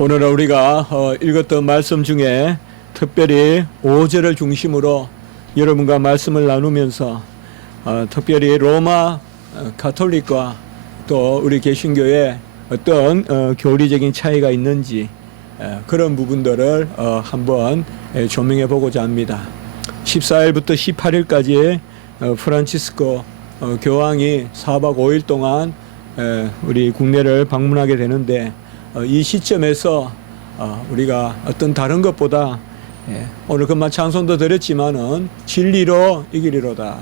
오늘은 우리가 읽었던 말씀 중에 특별히 5절을 중심으로 여러분과 말씀을 나누면서 특별히 로마 가톨릭과 또 우리 개신교에 어떤 교리적인 차이가 있는지 그런 부분들을 한번 조명해 보고자 합니다. 14일부터 18일까지 프란치스코 교황이 4박 5일 동안 우리 국내를 방문하게 되는데 이 시점에서 우리가 어떤 다른 것보다 오늘 그만 찬송도 드렸지만은 진리로 이기리로다.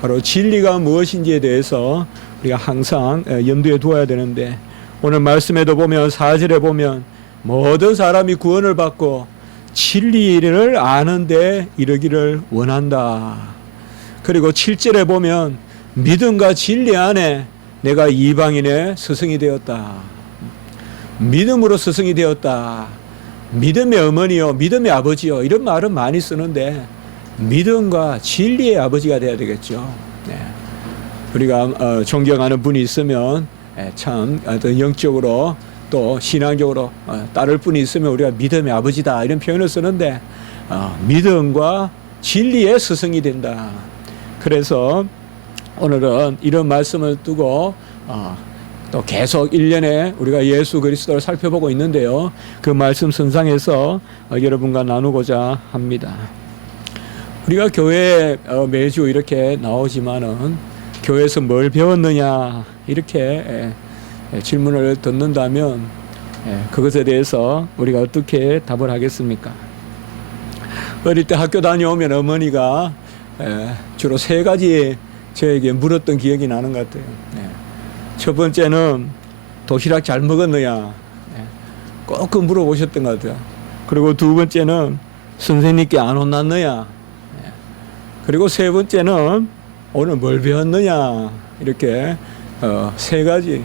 바로 진리가 무엇인지에 대해서 우리가 항상 염두에 두어야 되는데 오늘 말씀에도 보면 4절에 보면 모든 사람이 구원을 받고 진리를 아는데 이르기를 원한다. 그리고 7절에 보면 믿음과 진리 안에 내가 이방인의 스승이 되었다. 믿음으로 스승이 되었다. 믿음의 어머니요, 믿음의 아버지요, 이런 말은 많이 쓰는데 믿음과 진리의 아버지가 돼야 되겠죠. 우리가 존경하는 분이 있으면 참 영적으로 또 신앙적으로 따를 분이 있으면 우리가 믿음의 아버지다 이런 표현을 쓰는데 믿음과 진리의 스승이 된다. 그래서 오늘은 이런 말씀을 두고 또 계속 1년에 우리가 예수 그리스도를 살펴보고 있는데요. 그 말씀 선상에서 여러분과 나누고자 합니다. 우리가 교회에 매주 이렇게 나오지만은 교회에서 뭘 배웠느냐 이렇게 질문을 듣는다면 그것에 대해서 우리가 어떻게 답을 하겠습니까? 어릴 때 학교 다녀오면 어머니가 주로 3가지 저에게 물었던 기억이 나는 것 같아요. 첫 번째는 도시락 잘 먹었느냐 꼭 물어보셨던 것 같아요. 그리고 두 번째는 선생님께 안 혼났느냐, 그리고 세 번째는 오늘 뭘 배웠느냐, 이렇게 3가지.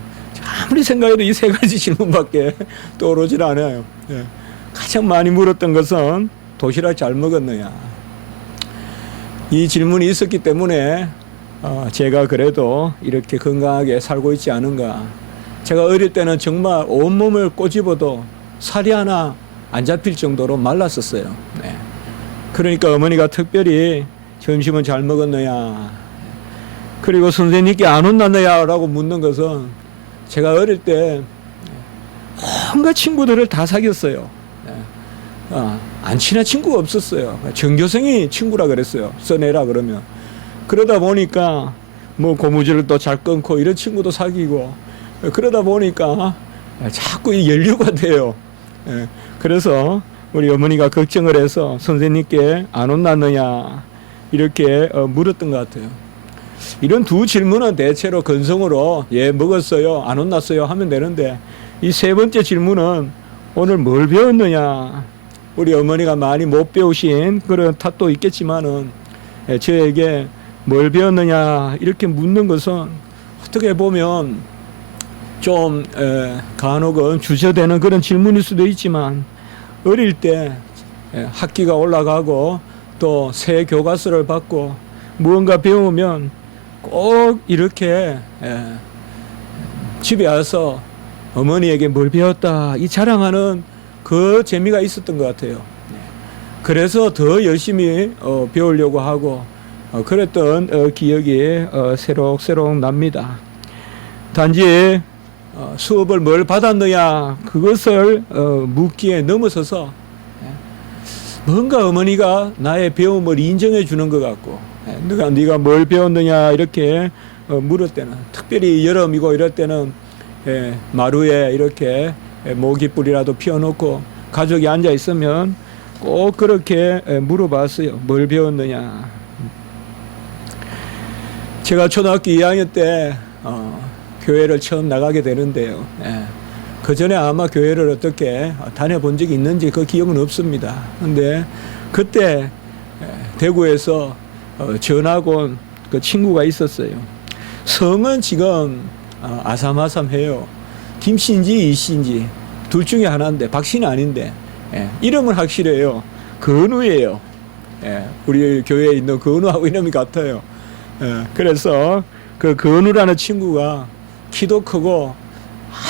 아무리 생각해도 이 3가지 질문밖에 떠오르질 않아요. 가장 많이 물었던 것은 도시락 잘 먹었느냐. 이 질문이 있었기 때문에 제가 그래도 이렇게 건강하게 살고 있지 않은가. 제가 어릴 때는 정말 온몸을 꼬집어도 살이 하나 안 잡힐 정도로 말랐었어요. 그러니까 어머니가 특별히 점심은 잘 먹었느냐, 그리고 선생님께 안 혼났느냐 라고 묻는 것은 제가 어릴 때 온갖 친구들을 다 사귀었어요. 안 친한 친구가 없었어요. 전교생이 친구라 그랬어요. 써내라 그러면. 그러다 보니까 뭐 고무줄을 또 잘 끊고 이런 친구도 사귀고 그러다 보니까 자꾸 연류가 돼요. 그래서 우리 어머니가 걱정을 해서 선생님께 안 혼났느냐 이렇게 물었던 것 같아요. 이런 두 질문은 대체로 건성으로 먹었어요, 안 혼났어요 하면 되는데 이 3번째 질문은 오늘 뭘 배웠느냐. 우리 어머니가 많이 못 배우신 그런 탓도 있겠지만은 저에게 뭘 배웠느냐 이렇게 묻는 것은 어떻게 보면 좀 간혹은 주저되는 그런 질문일 수도 있지만 어릴 때 학기가 올라가고 또 새 교과서를 받고 무언가 배우면 꼭 이렇게 집에 와서 어머니에게 뭘 배웠다 이 자랑하는 그 재미가 있었던 것 같아요. 그래서 더 열심히 배우려고 하고 그랬던 기억이 새록새록 납니다. 단지 수업을 뭘 받았느냐 그것을 묻기에 넘어서서 뭔가 어머니가 나의 배움을 인정해 주는 것 같고 네가 뭘 배웠느냐 이렇게 물을 때는 특별히 여름이고 이럴 때는 마루에 이렇게 모기불이라도 피워놓고 가족이 앉아 있으면 꼭 그렇게 물어봤어요. 뭘 배웠느냐. 제가 초등학교 2학년 때 교회를 처음 나가게 되는데요. 그 전에 아마 교회를 어떻게 다녀본 적이 있는지 그 기억은 없습니다. 근데 그때 대구에서 전학 온 그 친구가 있었어요. 성은 지금 아삼아삼해요. 김씨인지 이씨인지 둘 중에 하나인데 박씨는 아닌데 이름은 확실해요. 건우예요. 우리 교회에 있는 건우하고 이름이 같아요. 그래서 그 건우라는 친구가 키도 크고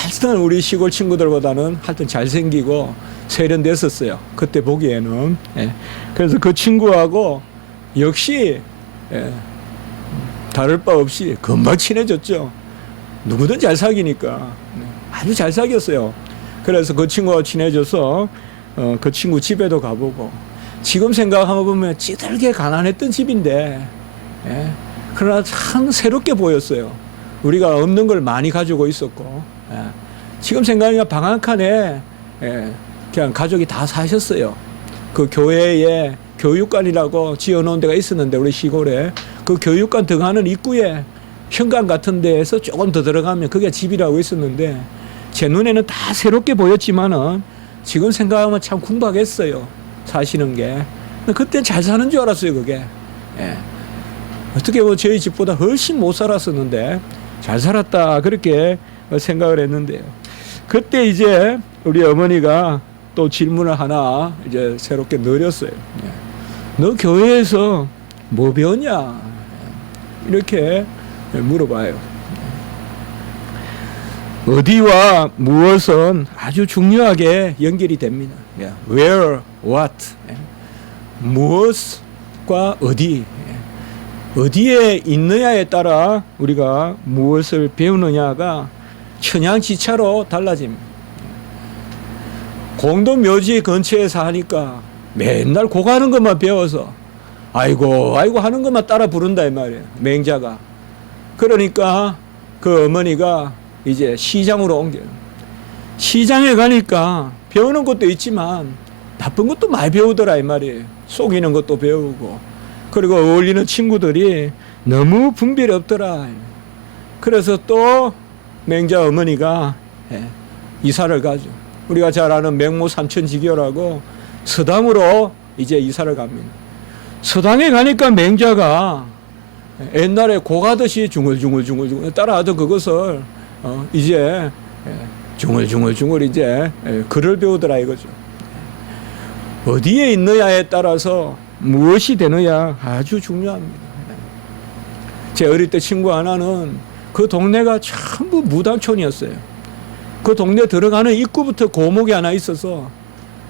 하여튼 우리 시골 친구들보다는 하여튼 잘생기고 세련됐었어요. 그때 보기에는. 예. 그래서 그 친구하고 역시 다를 바 없이 금방 친해졌죠. 누구든 잘 사귀니까. 아주 잘 사귀었어요. 그래서 그 친구와 친해져서 그 친구 집에도 가보고, 지금 생각해보면 찌들게 가난했던 집인데, 예. 그러나 참 새롭게 보였어요. 우리가 없는 걸 많이 가지고 있었고, 예. 지금 생각하면 방 한 칸에 그냥 가족이 다 사셨어요. 그 교회에 교육관이라고 지어놓은 데가 있었는데, 우리 시골에 그 교육관 들어가는 입구에 현관 같은 데에서 조금 더 들어가면 그게 집이라고 있었는데, 제 눈에는 다 새롭게 보였지만은 지금 생각하면 참 궁박했어요. 사시는 게. 그때 잘 사는 줄 알았어요, 그게. 예. 어떻게 보면 저희 집보다 훨씬 못 살았었는데 잘 살았다, 그렇게 생각을 했는데요. 그때 이제 우리 어머니가 또 질문을 하나 이제 새롭게 늘렸어요. 예. 너 교회에서 뭐 배웠냐? 이렇게 물어봐요. 어디와 무엇은 아주 중요하게 연결이 됩니다. Where, what. 무엇과 어디. 어디에 있느냐에 따라 우리가 무엇을 배우느냐가 천양지차로 달라집니다. 공동묘지 근처에 사니까 맨날 고 가는 것만 배워서 아이고 아이고 하는 것만 따라 부른다 이 말이에요. 맹자가. 그러니까 그 어머니가 이제 시장으로 옮겨요. 시장에 가니까 배우는 것도 있지만 나쁜 것도 많이 배우더라 이 말이에요. 속이는 것도 배우고, 그리고 어울리는 친구들이 너무 분별이 없더라. 그래서 또 맹자 어머니가 이사를 가죠. 우리가 잘 아는 맹모 삼천지교라고 서당으로 이제 이사를 갑니다. 서당에 가니까 맹자가 옛날에 고가듯이 중얼중얼 따라하던 그것을 이제 중얼중얼 이제 글을 배우더라 이거죠. 어디에 있느냐에 따라서 무엇이 되느냐 아주 중요합니다. 제 어릴 때 친구 하나는 그 동네가 전부 무당촌이었어요. 그 동네 들어가는 입구부터 고목이 하나 있어서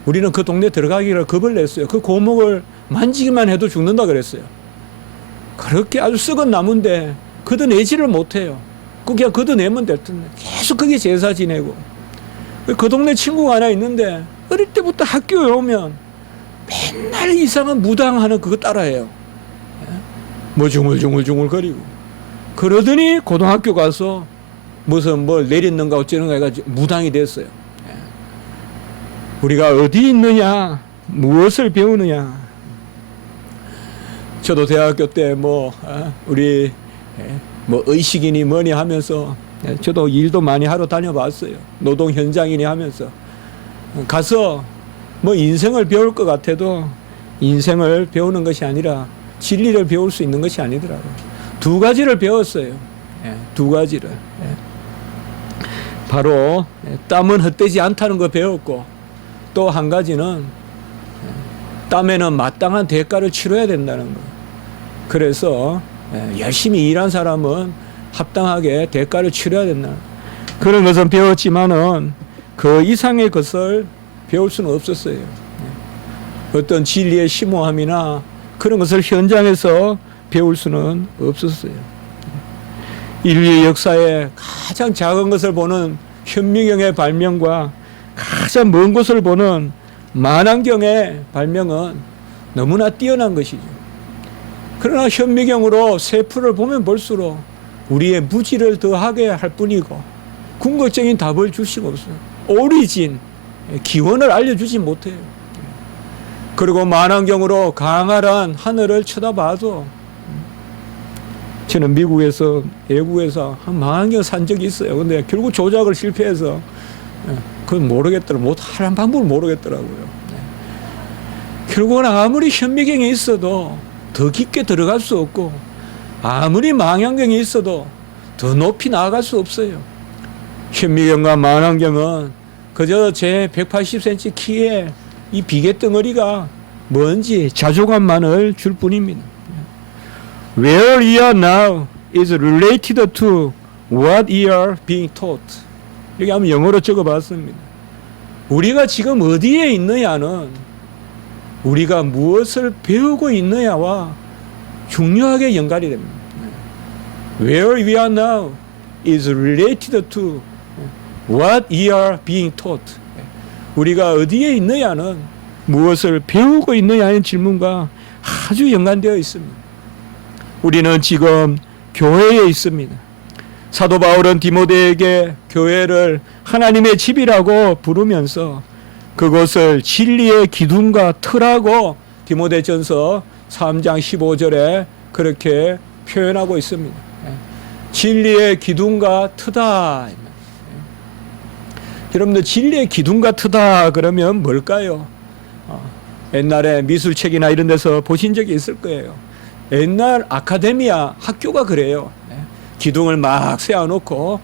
우리는 그 동네 들어가기를 겁을 냈어요. 그 고목을 만지기만 해도 죽는다 그랬어요. 그렇게 아주 썩은 나무인데 걷어내지를 못해요. 그냥 걷어내면 될 텐데 계속 거기 제사 지내고. 그 동네 친구가 하나 있는데 어릴 때부터 학교에 오면 맨날 이상한 무당하는 그거 따라해요. 뭐 중얼중얼 거리고. 그러더니 고등학교 가서 무슨 뭘 내렸는가 어쩌는가 해가지고 무당이 됐어요. 우리가 어디 있느냐, 무엇을 배우느냐. 저도 대학교 때 우리 뭐 의식이니 뭐니 하면서 저도 일도 많이 하러 다녀봤어요. 노동 현장이니 하면서 가서 뭐 인생을 배울 것 같아도 인생을 배우는 것이 아니라 진리를 배울 수 있는 것이 아니더라고요. 두 가지를 배웠어요. 두 가지를. 바로 땀은 헛되지 않다는 거 배웠고, 또 한 가지는 땀에는 마땅한 대가를 치러야 된다는 거. 그래서 열심히 일한 사람은 합당하게 대가를 치러야 된다. 그런 것은 배웠지만은 그 이상의 것을 배울 수는 없었어요. 어떤 진리의 심오함이나 그런 것을 현장에서 배울 수는 없었어요. 인류의 역사에 가장 작은 것을 보는 현미경의 발명과 가장 먼 곳을 보는 만안경의 발명은 너무나 뛰어난 것이죠. 그러나 현미경으로 세포를 보면 볼수록 우리의 무지를 더하게 할 뿐이고 궁극적인 답을 줄 수가 없어요. 오리진, 기원을 알려주지 못해요. 그리고 만안경으로 강활한 하늘을 쳐다봐도, 저는 미국에서 외국에서 한 만안경 산 적이 있어요. 근데 결국 조작을 실패해서 그건 모르겠더라고요. 하는 방법을 모르겠더라고요. 결국은 아무리 현미경이 있어도 더 깊게 들어갈 수 없고, 아무리 망원경이 있어도 더 높이 나아갈 수 없어요. 현미경과 만안경은 그저 제 180cm 키에 이 비계덩어리가 뭔지 자존감만을 줄 뿐입니다. Where you are now is related to what you are being taught. 이렇게 한번 영어로 적어봤습니다. 우리가 지금 어디에 있느냐는 우리가 무엇을 배우고 있느냐와 중요하게 연관이 됩니다. Where we are now is related to what we are being taught. 우리가 어디에 있느냐는 무엇을 배우고 있느냐는 질문과 아주 연관되어 있습니다. 우리는 지금 교회에 있습니다. 사도 바울은 디모데에게 교회를 하나님의 집이라고 부르면서 그것을 진리의 기둥과 틀하고 디모데전서 3장 15절에 그렇게 표현하고 있습니다. 진리의 기둥과 트다. 여러분들 진리의 기둥과 트다 그러면 뭘까요? 옛날에 미술책이나 이런 데서 보신 적이 있을 거예요. 옛날 아카데미아 학교가 그래요. 기둥을 막 세워놓고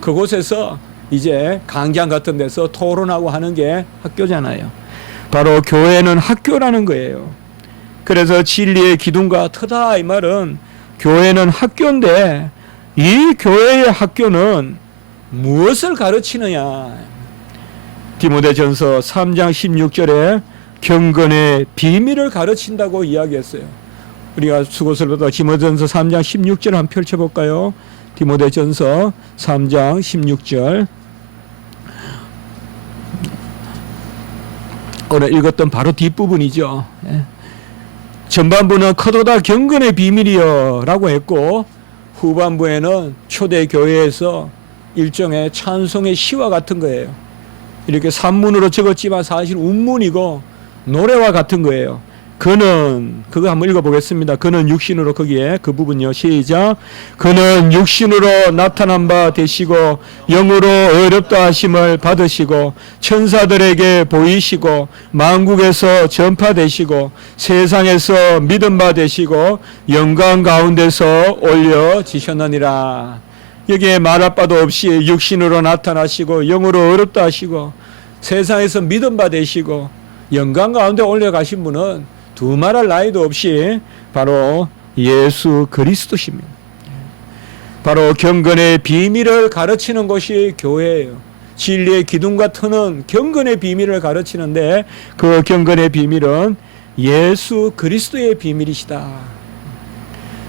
그곳에서 이제 강장 같은 데서 토론하고 하는 게 학교잖아요. 바로 교회는 학교라는 거예요. 그래서 진리의 기둥과 터다 이 말은 교회는 학교인데 이 교회의 학교는 무엇을 가르치느냐. 디모데전서 3장 16절에 경건의 비밀을 가르친다고 이야기했어요. 우리가 수고스를 보다 디모데전서 3장 16절 한번 펼쳐볼까요? 디모데전서 3장 16절. 오늘 읽었던 바로 뒷부분이죠. 전반부는 커도다 경건의 비밀이여 라고 했고 후반부에는 초대교회에서 일종의 찬송의 시와 같은 거예요. 이렇게 산문으로 적었지만 사실 운문이고 노래와 같은 거예요. 그는, 그거 한번 읽어보겠습니다. 그는 육신으로, 거기에 그 부분요. 시작. 그는 육신으로 나타난 바 되시고 영으로 어렵다 하심을 받으시고 천사들에게 보이시고 만국에서 전파되시고 세상에서 믿음 바 되시고 영광 가운데서 올려지셨느니라. 여기에 말할 바도 없이 육신으로 나타나시고 영으로 어렵다 하시고 세상에서 믿음 바 되시고 영광 가운데 올려가신 분은 두말할 나이도 없이 바로 예수 그리스도십니다. 바로 경건의 비밀을 가르치는 곳이 교회예요. 진리의 기둥과 터는 경건의 비밀을 가르치는데 그 경건의 비밀은 예수 그리스도의 비밀이시다.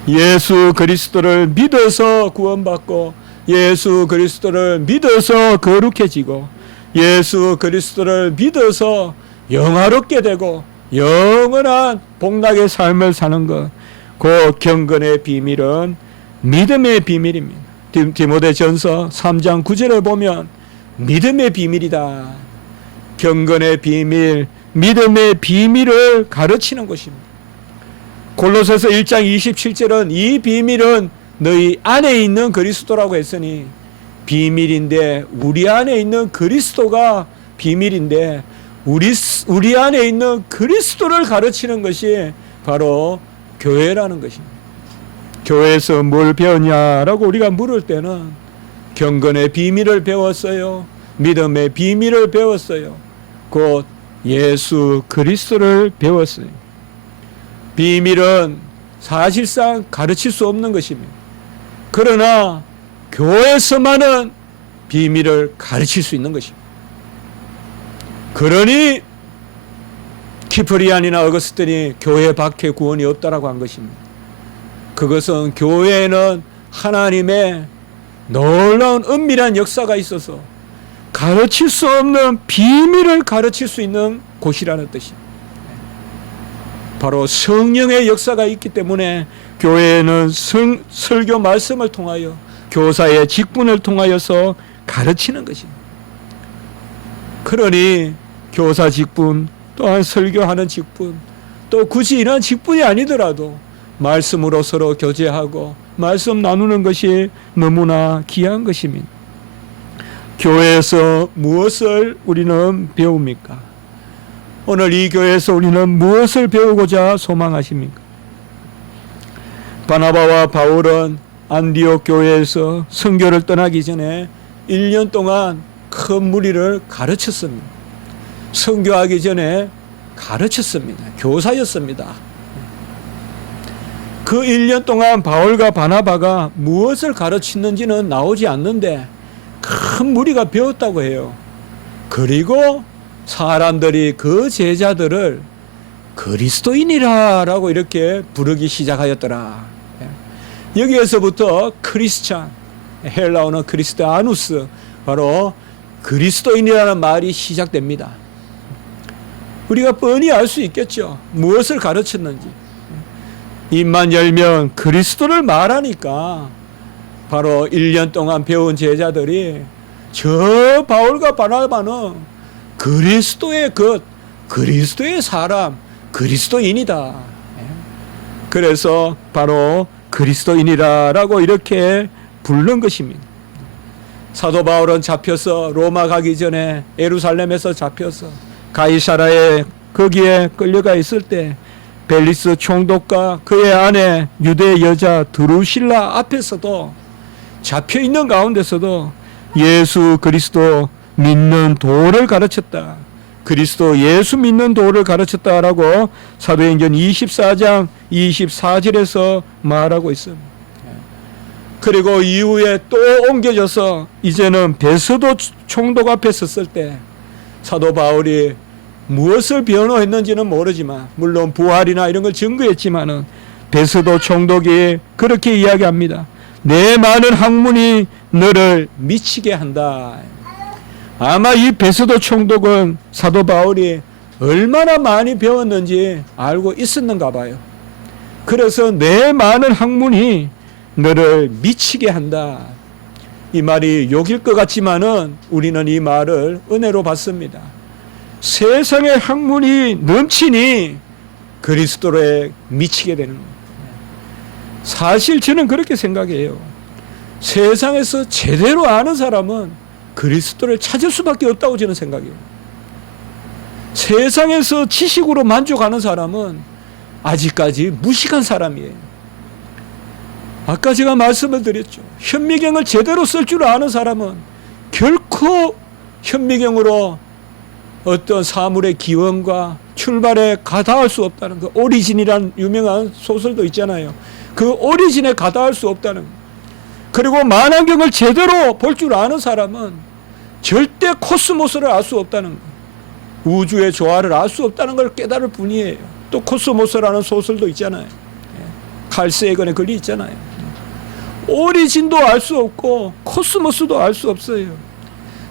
예수 그리스도를 믿어서 구원받고 예수 그리스도를 믿어서 거룩해지고 예수 그리스도를 믿어서 영화롭게 되고 영원한 복락의 삶을 사는 것, 그 경건의 비밀은 믿음의 비밀입니다. 디모데전서 3장 9절에 보면 믿음의 비밀이다. 경건의 비밀, 믿음의 비밀을 가르치는 것입니다. 골로새서 1장 27절은 이 비밀은 너희 안에 있는 그리스도라고 했으니 비밀인데 우리 안에 있는 그리스도가 비밀인데 우리 안에 있는 그리스도를 가르치는 것이 바로 교회라는 것입니다. 교회에서 뭘 배웠냐라고 우리가 물을 때는 경건의 비밀을 배웠어요. 믿음의 비밀을 배웠어요. 곧 예수 그리스도를 배웠어요. 비밀은 사실상 가르칠 수 없는 것입니다. 그러나 교회에서만은 비밀을 가르칠 수 있는 것입니다. 그러니 키프리안이나 어거스틴이 교회 밖에 구원이 없다라고 한 것입니다. 그것은 교회에는 하나님의 놀라운 은밀한 역사가 있어서 가르칠 수 없는 비밀을 가르칠 수 있는 곳이라는 뜻입니다. 바로 성령의 역사가 있기 때문에 교회에는 설교 말씀을 통하여 교사의 직분을 통하여서 가르치는 것입니다. 그러니 교사 직분 또한 설교하는 직분 또 굳이 이런 직분이 아니더라도 말씀으로 서로 교제하고 말씀 나누는 것이 너무나 귀한 것입니다. 교회에서 무엇을 우리는 배웁니까? 오늘 이 교회에서 우리는 무엇을 배우고자 소망하십니까? 바나바와 바울은 안디옥 교회에서 선교를 떠나기 전에 1년 동안 큰 무리를 가르쳤습니다. 선교하기 전에 가르쳤습니다. 교사였습니다. 그 1년 동안 바울과 바나바가 무엇을 가르쳤는지는 나오지 않는데 큰 무리가 배웠다고 해요. 그리고 사람들이 그 제자들을 그리스도인이라고 이렇게 부르기 시작하였더라. 여기에서부터 크리스찬, 헬라어는 크리스티아누스, 바로 그리스도인이라는 말이 시작됩니다. 우리가 뻔히 알 수 있겠죠. 무엇을 가르쳤는지. 입만 열면 그리스도를 말하니까 바로 1년 동안 배운 제자들이 저 바울과 바나바는 그리스도의 것, 그리스도의 사람, 그리스도인이다. 그래서 바로 그리스도인이라고 이렇게 부른 것입니다. 사도 바울은 잡혀서 로마 가기 전에 예루살렘에서 잡혀서 가이사라에 거기에 끌려가 있을 때 벨리스 총독과 그의 아내 유대 여자 드루실라 앞에서도 잡혀 있는 가운데서도 예수 그리스도 믿는 도를 가르쳤다. 그리스도 예수 믿는 도를 가르쳤다라고 사도행전 24장 24절에서 말하고 있습니다. 그리고 이후에 또 옮겨져서 이제는 베스도 총독 앞에 섰을 때 사도 바울이 무엇을 변호했는지는 모르지만 물론 부활이나 이런 걸 증거했지만은 베스도 총독이 그렇게 이야기합니다. 내 많은 학문이 너를 미치게 한다. 아마 이 베스도 총독은 사도 바울이 얼마나 많이 배웠는지 알고 있었는가 봐요. 그래서 내 많은 학문이 너를 미치게 한다. 이 말이 욕일 것 같지만은 우리는 이 말을 은혜로 받습니다. 세상의 학문이 넘치니 그리스도에 미치게 되는 거예요. 사실 저는 그렇게 생각해요. 세상에서 제대로 아는 사람은 그리스도를 찾을 수밖에 없다고 저는 생각해요. 세상에서 지식으로 만족하는 사람은 아직까지 무식한 사람이에요. 아까 제가 말씀을 드렸죠. 현미경을 제대로 쓸 줄 아는 사람은 결코 현미경으로 어떤 사물의 기원과 출발에 가다할 수 없다는 그 오리진이라는 유명한 소설도 있잖아요. 그 오리진에 가다할 수 없다는, 그리고 만안경을 제대로 볼 줄 아는 사람은 절대 코스모스를 알 수 없다는 거, 우주의 조화를 알 수 없다는 걸 깨달을 뿐이에요. 또 코스모스라는 소설도 있잖아요. 칼 세건에 글이 있잖아요. 오리진도 알 수 없고 코스모스도 알 수 없어요.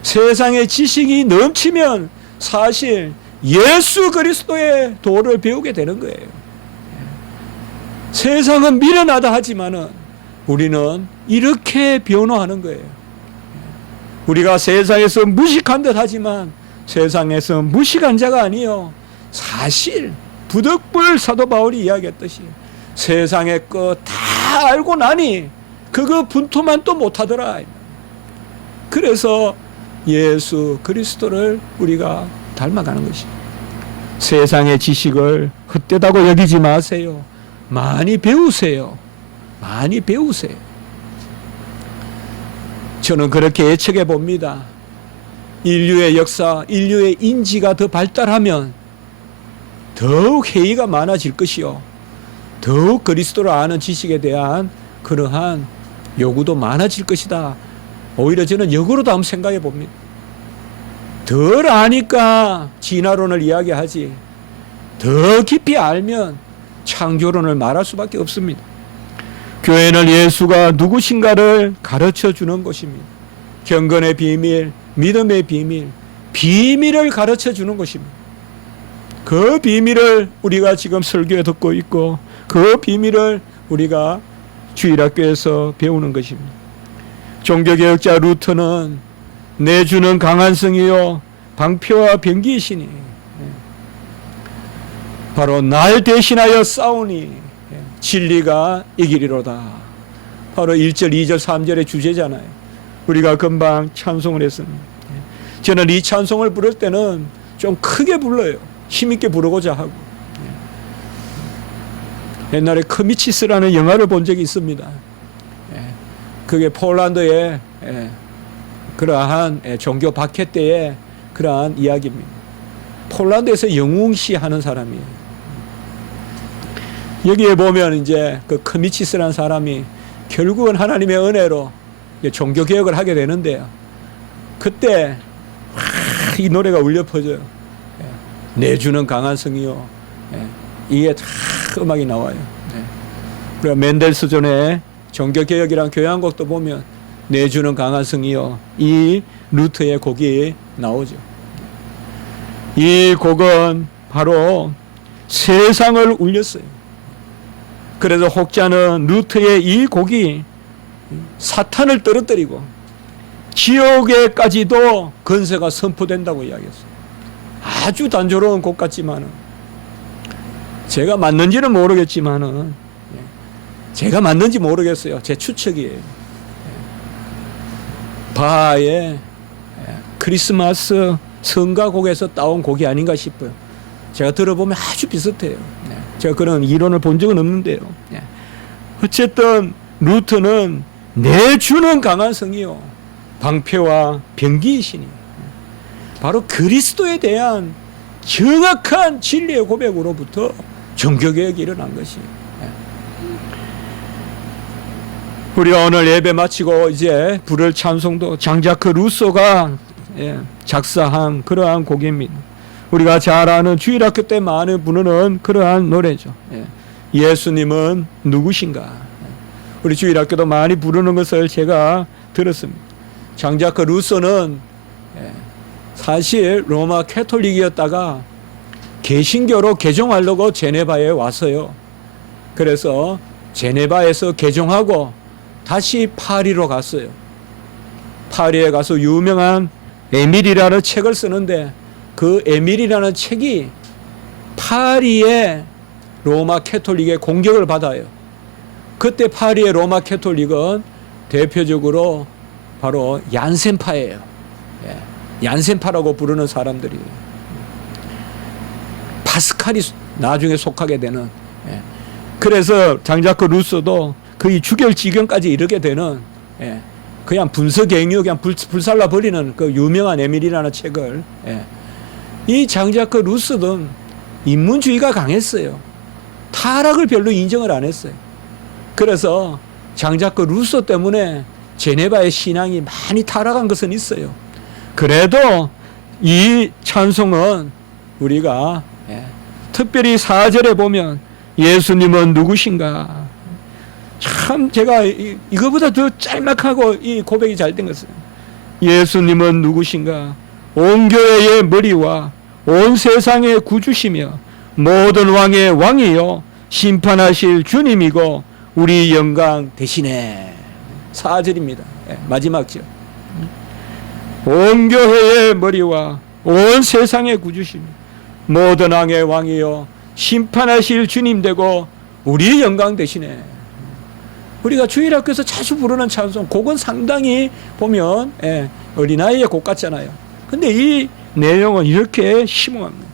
세상의 지식이 넘치면 사실 예수 그리스도의 도를 배우게 되는 거예요. 세상은 미련하다 하지만은 우리는 이렇게 변호하는 거예요. 우리가 세상에서 무식한 듯 하지만 세상에서 무식한 자가 아니요. 사실 부득불 사도 바울이 이야기했듯이 세상의 것 다 알고 나니 그거 분토만 또 못하더라. 그래서 예수 그리스도를 우리가 닮아가는 것입니다. 세상의 지식을 헛되다고 여기지 마세요. 많이 배우세요. 많이 배우세요. 저는 그렇게 예측해 봅니다. 인류의 역사, 인류의 인지가 더 발달하면 더욱 회의가 많아질 것이요. 더욱 그리스도를 아는 지식에 대한 그러한 요구도 많아질 것이다. 오히려 저는 역으로도 한번 생각해 봅니다. 덜 아니까 진화론을 이야기하지, 더 깊이 알면 창조론을 말할 수밖에 없습니다. 교회는 예수가 누구신가를 가르쳐 주는 곳입니다. 경건의 비밀, 믿음의 비밀, 비밀을 가르쳐 주는 곳입니다. 그 비밀을 우리가 지금 설교에 듣고 있고 그 비밀을 우리가 주일학교에서 배우는 것입니다. 종교개혁자 루터는 내 주는 강한 성이요 방패와 병기이시니 바로 날 대신하여 싸우니 진리가 이기리로다. 바로 1절, 2절, 3절의 주제잖아요. 우리가 금방 찬송을 했습니다. 저는 이 찬송을 부를 때는 좀 크게 불러요. 힘있게 부르고자 하고. 옛날에 크미치스라는 영화를 본 적이 있습니다. 그게 폴란드의 그러한 종교 박해 때의 그러한 이야기입니다. 폴란드에서 영웅시 하는 사람이에요. 여기에 보면 이제 그 크미치스라는 사람이 결국은 하나님의 은혜로 종교 개혁을 하게 되는데요. 그때 이 노래가 울려 퍼져요. 내주는 강한 성이요. 이게 다 음악이 나와요. 우리가 멘델스존의 종교개혁이란 교향곡도 보면 내주는 강한 성이요, 이 루터의 곡이 나오죠. 이 곡은 바로 세상을 울렸어요. 그래서 혹자는 루터의 이 곡이 사탄을 떨어뜨리고 지옥에까지도 건세가 선포된다고 이야기했어요. 아주 단조로운 곡 같지만은, 제가 맞는지는 모르겠지만은, 제가 맞는지 모르겠어요. 제 추측이에요. 바하의 크리스마스 성가곡에서 따온 곡이 아닌가 싶어요. 제가 들어보면 아주 비슷해요. 제가 그런 이론을 본 적은 없는데요. 어쨌든 루터는 내주는 강한 성이요, 방패와 병기이시니, 바로 그리스도에 대한 정확한 진리의 고백으로부터 종교개혁이 일어난 것이에요. 우리가 오늘 예배 마치고 이제 부를 찬송도 장자크 루소가 작사한 그러한 곡입니다. 우리가 잘 아는 주일학교 때 많이 부르는 그러한 노래죠. 예수님은 누구신가? 우리 주일학교도 많이 부르는 것을 제가 들었습니다. 장자크 루소는 사실 로마 캐톨릭이었다가 개신교로 개종하려고 제네바에 왔어요. 그래서 제네바에서 개종하고 다시 파리로 갔어요. 파리에 가서 유명한 에밀이라는 책을 쓰는데, 그 에밀이라는 책이 파리의 로마 캐톨릭의 공격을 받아요. 그때 파리의 로마 캐톨릭은 대표적으로 바로 얀센파예요. 얀센파라고 부르는 사람들이, 파스칼이 나중에 속하게 되는. 그래서 장자크 루소도 거의 주결 지경까지 이르게 되는, 그냥 분서갱유, 그냥 불살라 버리는 그 유명한 에밀이라는 책을, 이 장자크 루소는 인문주의가 강했어요. 타락을 별로 인정을 안 했어요. 그래서 장자크 루소 때문에 제네바의 신앙이 많이 타락한 것은 있어요. 그래도 이 찬송은 우리가 특별히 4절에 보면 예수님은 누구신가, 참 제가 이거보다 더 짤막하고 이 고백이 잘 된 것은, 예수님은 누구신가, 온 교회의 머리와 온 세상의 구주시며 모든 왕의 왕이요 심판하실 주님이고 우리 영광 대신에. 4절입니다. 마지막 절. 온 교회의 머리와 온 세상의 구주시며 모든 왕의 왕이요 심판하실 주님 되고 우리 영광 대신에. 우리가 주일학교에서 자주 부르는 찬송, 곡은 상당히 보면 어린아이의 곡 같잖아요. 근데 이 내용은 이렇게 심오합니다.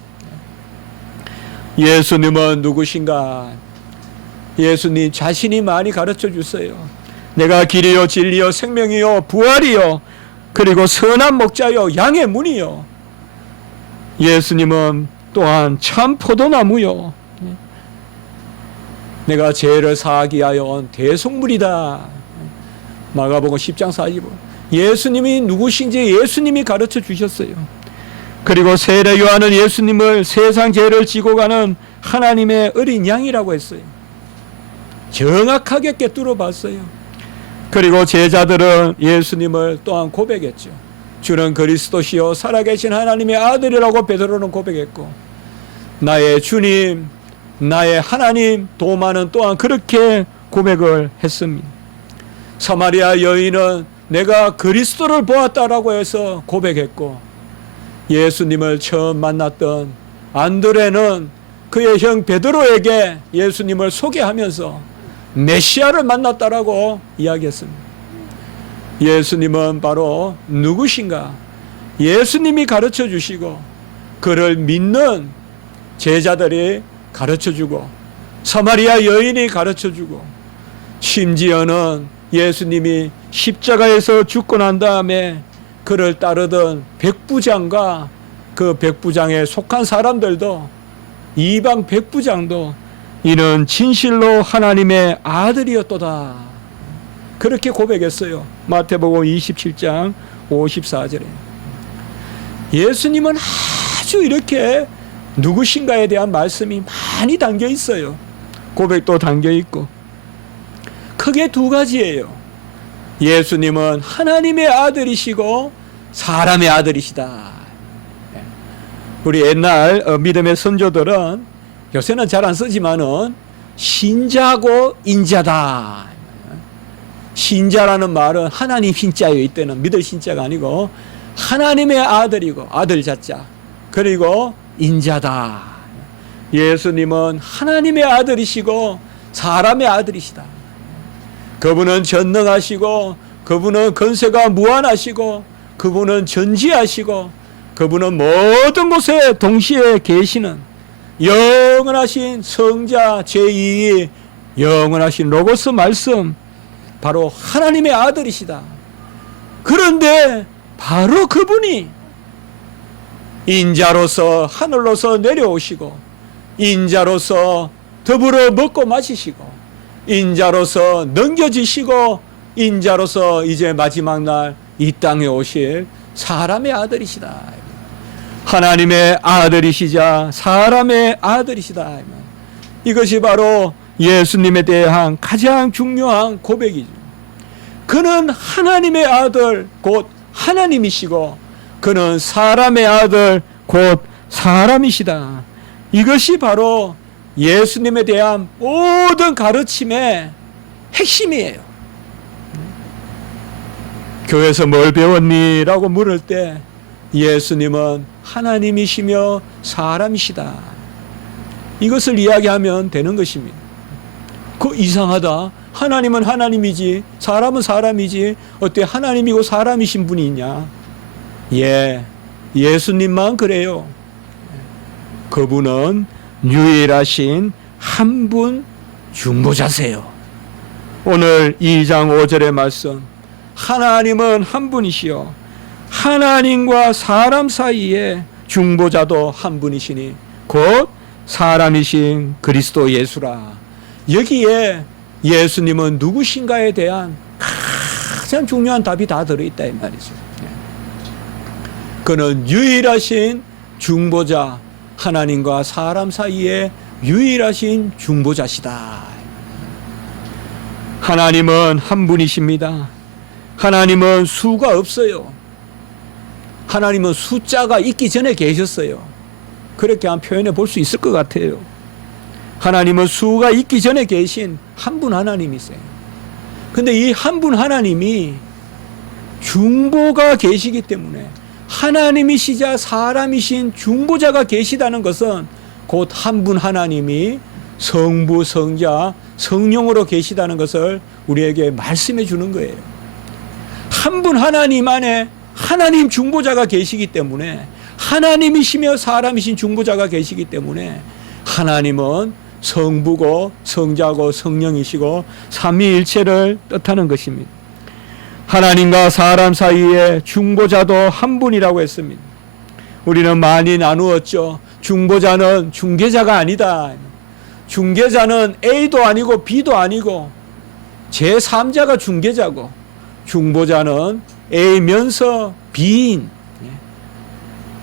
예수님은 누구신가? 예수님 자신이 많이 가르쳐 주세요. 내가 길이요 진리요 생명이요 부활이요 그리고 선한 목자요 양의 문이요. 예수님은 또한 참 포도나무요, 내가 죄를 사하기 위하여 온 대속물이다. 마가복음 10장 45. 예수님이 누구신지 예수님이 가르쳐 주셨어요. 그리고 세례 요한은 예수님을 세상 죄를 지고 가는 하나님의 어린 양이라고 했어요. 정확하게 꿰뚫어 봤어요. 그리고 제자들은 예수님을 또한 고백했죠. 주는 그리스도시요 살아계신 하나님의 아들이라고 베드로는 고백했고, 나의 주님, 나의 하나님, 도마는 또한 그렇게 고백을 했습니다. 사마리아 여인은 내가 그리스도를 보았다라고 해서 고백했고, 예수님을 처음 만났던 안드레는 그의 형 베드로에게 예수님을 소개하면서 메시아를 만났다라고 이야기했습니다. 예수님은 바로 누구신가? 예수님이 가르쳐 주시고 그를 믿는 제자들이 가르쳐 주고 사마리아 여인이 가르쳐 주고, 심지어는 예수님이 십자가에서 죽고 난 다음에 그를 따르던 백부장과 그 백부장에 속한 사람들도, 이방 백부장도 이는 진실로 하나님의 아들이었도다 그렇게 고백했어요. 마태복음 27장 54절에 예수님은 아주 이렇게 누구신가에 대한 말씀이 많이 담겨 있어요. 고백도 담겨 있고 크게 두 가지예요. 예수님은 하나님의 아들이시고 사람의 아들이시다. 우리 옛날 믿음의 선조들은 요새는 잘 안 쓰지만은 신자고 인자다. 신자라는 말은 하나님 신자예요. 이때는 믿을 신자가 아니고 하나님의 아들이고 아들 자자 그리고 인자다. 예수님은 하나님의 아들이시고 사람의 아들이시다. 그분은 전능하시고 그분은 건세가 무한하시고 그분은 전지하시고 그분은 모든 곳에 동시에 계시는 영원하신 성자 제2의 영원하신 로고스 말씀 바로 하나님의 아들이시다. 그런데 바로 그분이 인자로서 하늘로서 내려오시고 인자로서 더불어 먹고 마시시고 인자로서 넘겨지시고 인자로서 이제 마지막 날 이 땅에 오실 사람의 아들이시다. 하나님의 아들이시자 사람의 아들이시다. 이것이 바로 예수님에 대한 가장 중요한 고백이죠. 그는 하나님의 아들 곧 하나님이시고 그는 사람의 아들 곧 사람이시다. 이것이 바로 예수님에 대한 모든 가르침의 핵심이에요. 교회에서 뭘 배웠니? 라고 물을 때 예수님은 하나님이시며 사람이시다. 이것을 이야기하면 되는 것입니다. 그 이상하다. 하나님은 하나님이지 사람은 사람이지 어때 하나님이고 사람이신 분이 있냐? 예수님만 그래요. 그분은 유일하신 한 분 중보자세요. 오늘 2장 5절의 말씀 하나님은 한 분이시요 하나님과 사람 사이에 중보자도 한 분이시니 곧 사람이신 그리스도 예수라. 여기에 예수님은 누구신가에 대한 가장 중요한 답이 다 들어있다 이 말이죠. 그는 유일하신 중보자 하나님과 사람 사이에 유일하신 중보자시다. 하나님은 한 분이십니다. 하나님은 수가 없어요. 하나님은 숫자가 있기 전에 계셨어요. 그렇게 한 표현해 볼 수 있을 것 같아요. 하나님은 수가 있기 전에 계신 한 분 하나님이세요. 근데 이 한 분 하나님이 중보가 계시기 때문에 하나님이시자 사람이신 중보자가 계시다는 것은 곧 한 분 하나님이 성부, 성자, 성령으로 계시다는 것을 우리에게 말씀해 주는 거예요. 한 분 하나님 안에 하나님 중보자가 계시기 때문에 하나님이시며 사람이신 중보자가 계시기 때문에 하나님은 성부고 성자고 성령이시고 삼위일체를 뜻하는 것입니다. 하나님과 사람 사이에 중보자도 한 분이라고 했습니다. 우리는 많이 나누었죠. 중보자는 중개자가 아니다. 중개자는 A도 아니고 B도 아니고 제3자가 중개자고 중보자는 A면서 B인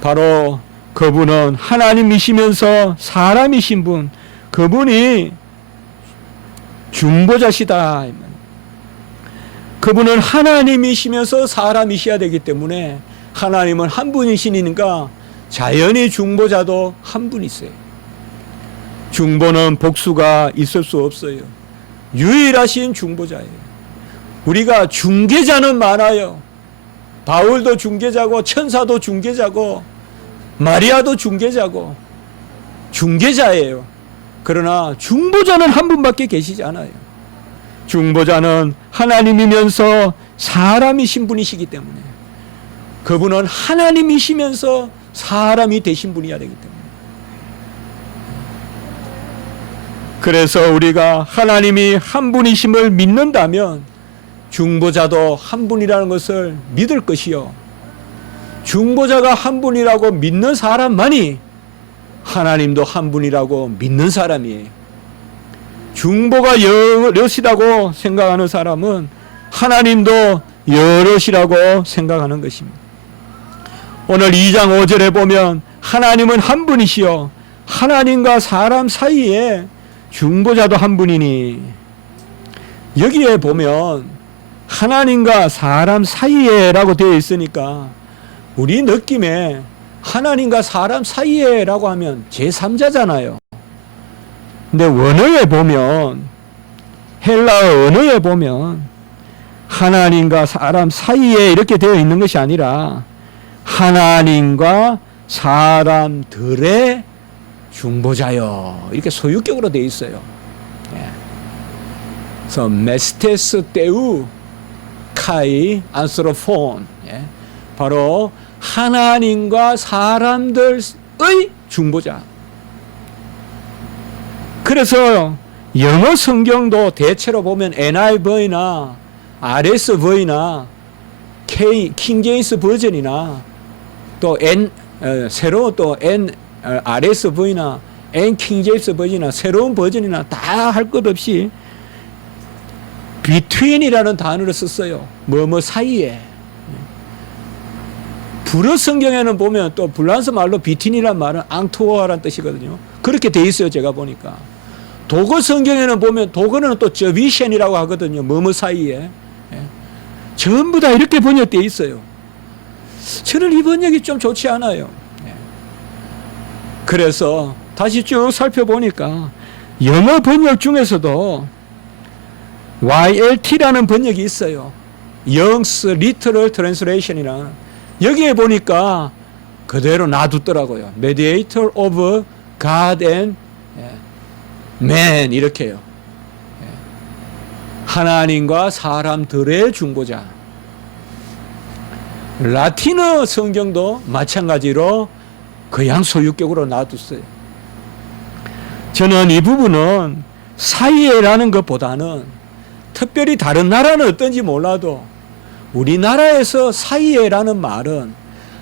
바로 그분은 하나님이시면서 사람이신 분 그분이 중보자시다. 그분은 하나님이시면서 사람이셔야 되기 때문에 하나님은 한 분이시니까 자연히 중보자도 한 분이세요. 중보는 복수가 있을 수 없어요. 유일하신 중보자예요. 우리가 중개자는 많아요. 바울도 중개자고 천사도 중개자고 마리아도 중개자고 중개자예요. 그러나 중보자는 한 분밖에 계시지 않아요. 중보자는 하나님이면서 사람이신 분이시기 때문에 그분은 하나님이시면서 사람이 되신 분이어야 되기 때문에 그래서 우리가 하나님이 한 분이심을 믿는다면 중보자도 한 분이라는 것을 믿을 것이요 중보자가 한 분이라고 믿는 사람만이 하나님도 한 분이라고 믿는 사람이에요. 중보가 여시다고 생각하는 사람은 하나님도 여럿이라고 생각하는 것입니다. 오늘 2장 5절에 보면 하나님은 한 분이시요 하나님과 사람 사이에 중보자도 한 분이니, 여기에 보면 하나님과 사람 사이에라고 되어 있으니까 우리 느낌에 하나님과 사람 사이에라고 하면 제3자잖아요. 근데 원어에 보면, 헬라어 언어에 보면 하나님과 사람 사이에 이렇게 되어 있는 것이 아니라 하나님과 사람들의 중보자요, 이렇게 소유격으로 되어 있어요. 그래서 메스테스 테우 카이 안스로폰, 바로 하나님과 사람들의 중보자. 그래서 영어 성경도 대체로 보면 NIV나 RSV나 킹제임스 버전이나 또 새로운 또 RSV나 킹제임스 버전이나 새로운 버전이나 다 할 것 없이 between이라는 단어를 썼어요. 뭐뭐 사이에. 불어 성경에는 보면 또 불란서 말로 between이란 말은 앙투어라는 뜻이거든요. 그렇게 돼 있어요, 제가 보니까. 독어 성경에는 보면 독어는 또 저비션이라고 하거든요. 뭐뭐 사이에. 전부 다 이렇게 번역되어 있어요. 저는 이 번역이 좀 좋지 않아요. 그래서 다시 쭉 살펴보니까 영어 번역 중에서도 YLT라는 번역이 있어요. Young's Literal Translation이라는. 여기에 보니까 그대로 놔두더라고요. Mediator of God and Man, 이렇게요. 하나님과 사람들의 중보자. 라틴어 성경도 마찬가지로 그냥 소유격으로 놔뒀어요. 저는 이 부분은 사이에라는 것보다는 특별히 다른 나라는 어떤지 몰라도 우리나라에서 사이에라는 말은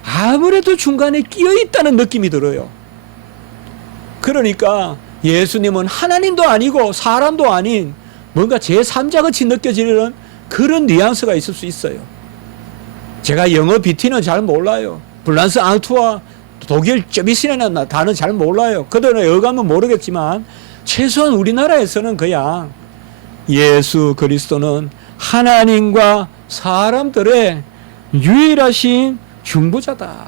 아무래도 중간에 끼어 있다는 느낌이 들어요. 그러니까 예수님은 하나님도 아니고 사람도 아닌 뭔가 제3자 같이 느껴지는 그런 뉘앙스가 있을 수 있어요. 제가 영어 BT는 잘 몰라요. 불란스 앙투아, 독일 쩌비시라는 단어는 잘 몰라요. 그들은 어감은 모르겠지만 최소한 우리나라에서는 그냥 예수 그리스도는 하나님과 사람들의 유일하신 중보자다.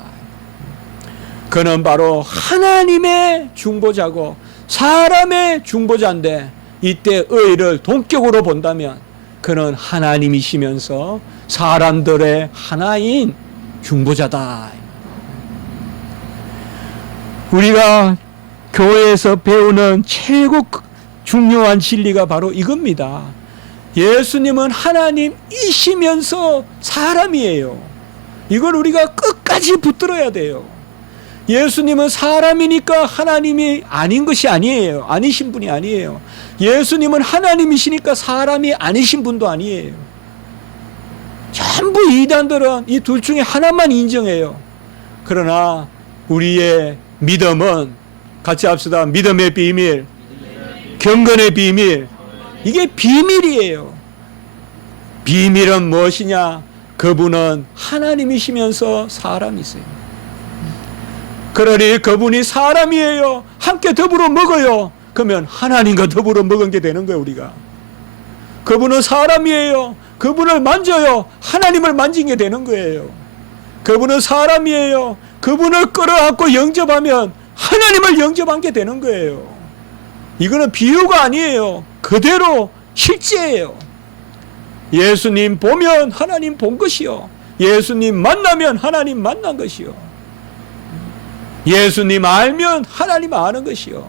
그는 바로 하나님의 중보자고 사람의 중보자인데, 이때 의를 동격으로 본다면 그는 하나님이시면서 사람들의 하나인 중보자다. 우리가 교회에서 배우는 최고 중요한 진리가 바로 이겁니다. 예수님은 하나님이시면서 사람이에요. 이걸 우리가 끝까지 붙들어야 돼요. 예수님은 사람이니까 하나님이 아닌 것이 아니에요. 아니신 분이 아니에요. 예수님은 하나님이시니까 사람이 아니신 분도 아니에요. 전부 이단들은 이 둘 중에 하나만 인정해요. 그러나 우리의 믿음은, 같이 합시다. 믿음의 비밀, 경건의 비밀. 이게 비밀이에요. 비밀은 무엇이냐? 그분은 하나님이시면서 사람이세요. 그러니 그분이 사람이에요. 함께 더불어 먹어요. 그러면 하나님과 더불어 먹은 게 되는 거예요, 우리가. 그분은 사람이에요. 그분을 만져요. 하나님을 만진 게 되는 거예요. 그분은 사람이에요. 그분을 끌어안고 영접하면 하나님을 영접한 게 되는 거예요. 이거는 비유가 아니에요. 그대로 실제예요. 예수님 보면 하나님 본 것이요. 예수님 만나면 하나님 만난 것이요. 예수님 알면 하나님 아는 것이요.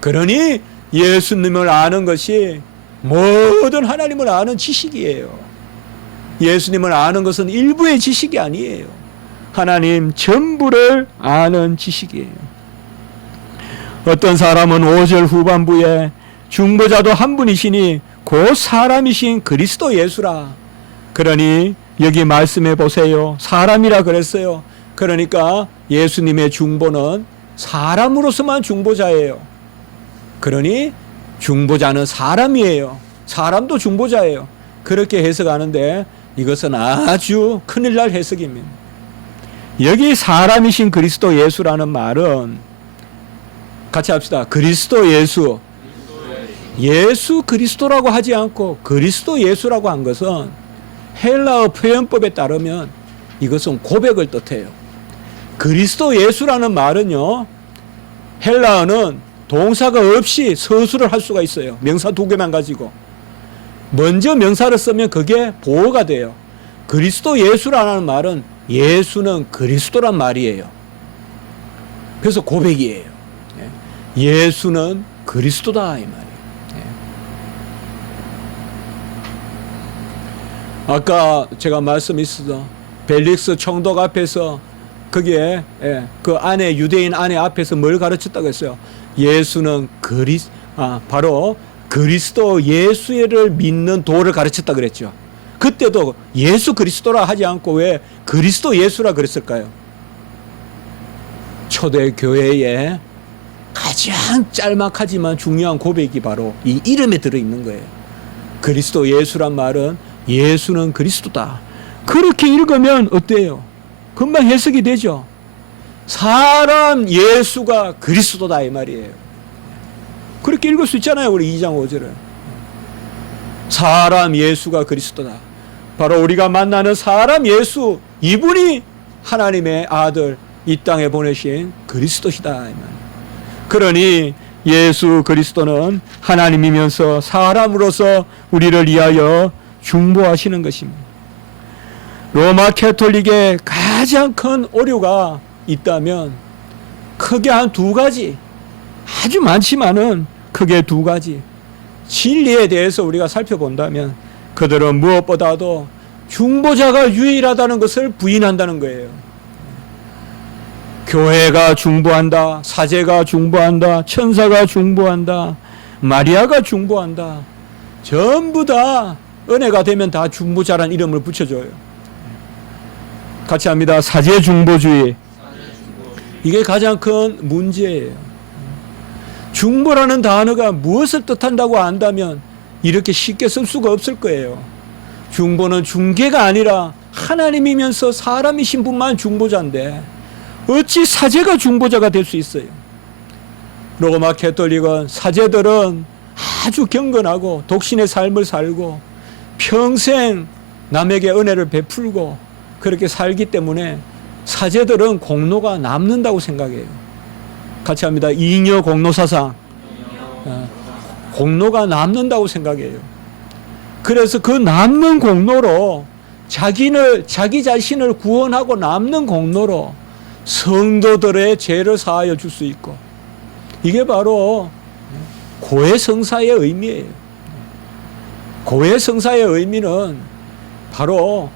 그러니 예수님을 아는 것이 모든 하나님을 아는 지식이에요. 예수님을 아는 것은 일부의 지식이 아니에요. 하나님 전부를 아는 지식이에요. 어떤 사람은 5절 후반부에 중보자도 한 분이시니 곧 사람이신 그리스도 예수라. 그러니 여기 말씀해 보세요. 사람이라 그랬어요. 그러니까 예수님의 중보는 사람으로서만 중보자예요. 그러니 중보자는 사람이에요. 사람도 중보자예요. 그렇게 해석하는데 이것은 아주 큰일 날 해석입니다. 여기 사람이신 그리스도 예수라는 말은 같이 합시다. 그리스도 예수. 예수 그리스도라고 하지 않고 그리스도 예수라고 한 것은 헬라어 표현법에 따르면 이것은 고백을 뜻해요. 그리스도 예수라는 말은요, 헬라어는 동사가 없이 서술을 할 수가 있어요. 명사 두 개만 가지고. 먼저 명사를 쓰면 그게 보어가 돼요. 그리스도 예수라는 말은 예수는 그리스도란 말이에요. 그래서 고백이에요. 예수는 그리스도다 이 말이에요. 아까 제가 말씀했었죠. 벨릭스 총독 앞에서 거기에 그 안에 유대인 안에 앞에서 뭘 가르쳤다고 했어요? 예수는 바로 그리스도 예수를 믿는 도를 가르쳤다 그랬죠. 그때도 예수 그리스도라 하지 않고 왜 그리스도 예수라 그랬을까요? 초대 교회에 가장 짤막하지만 중요한 고백이 바로 이 이름에 들어있는 거예요. 그리스도 예수란 말은 예수는 그리스도다. 그렇게 읽으면 어때요? 금방 해석이 되죠. 사람 예수가 그리스도다 이 말이에요. 그렇게 읽을 수 있잖아요. 우리 2장 5절을. 사람 예수가 그리스도다. 바로 우리가 만나는 사람 예수, 이분이 하나님의 아들 이 땅에 보내신 그리스도시다 이 말이에요. 그러니 예수 그리스도는 하나님이면서 사람으로서 우리를 위하여 중보하시는 것입니다. 로마 캐톨릭의 가장 큰 오류가 있다면 크게 한 두 가지, 아주 많지만은 크게 두 가지 진리에 대해서 우리가 살펴본다면 그들은 무엇보다도 중보자가 유일하다는 것을 부인한다는 거예요. 교회가 중보한다, 사제가 중보한다, 천사가 중보한다, 마리아가 중보한다. 전부 다 은혜가 되면 다 중보자라는 이름을 붙여줘요. 같이 합니다. 사제 중보주의. 이게 가장 큰 문제예요. 중보라는 단어가 무엇을 뜻한다고 안다면 이렇게 쉽게 쓸 수가 없을 거예요. 중보는 중개가 아니라 하나님이면서 사람이신 분만 중보자인데 어찌 사제가 중보자가 될 수 있어요? 로마 캐톨릭은 사제들은 아주 경건하고 독신의 삶을 살고 평생 남에게 은혜를 베풀고 그렇게 살기 때문에 사제들은 공로가 남는다고 생각해요. 같이 합니다. 잉여 공로 사상. 공로가 남는다고 생각해요. 그래서 그 남는 공로로 자기 자신을 구원하고 남는 공로로 성도들의 죄를 사하여 줄 수 있고, 이게 바로 고해성사의 의미예요. 고해성사의 의미는 바로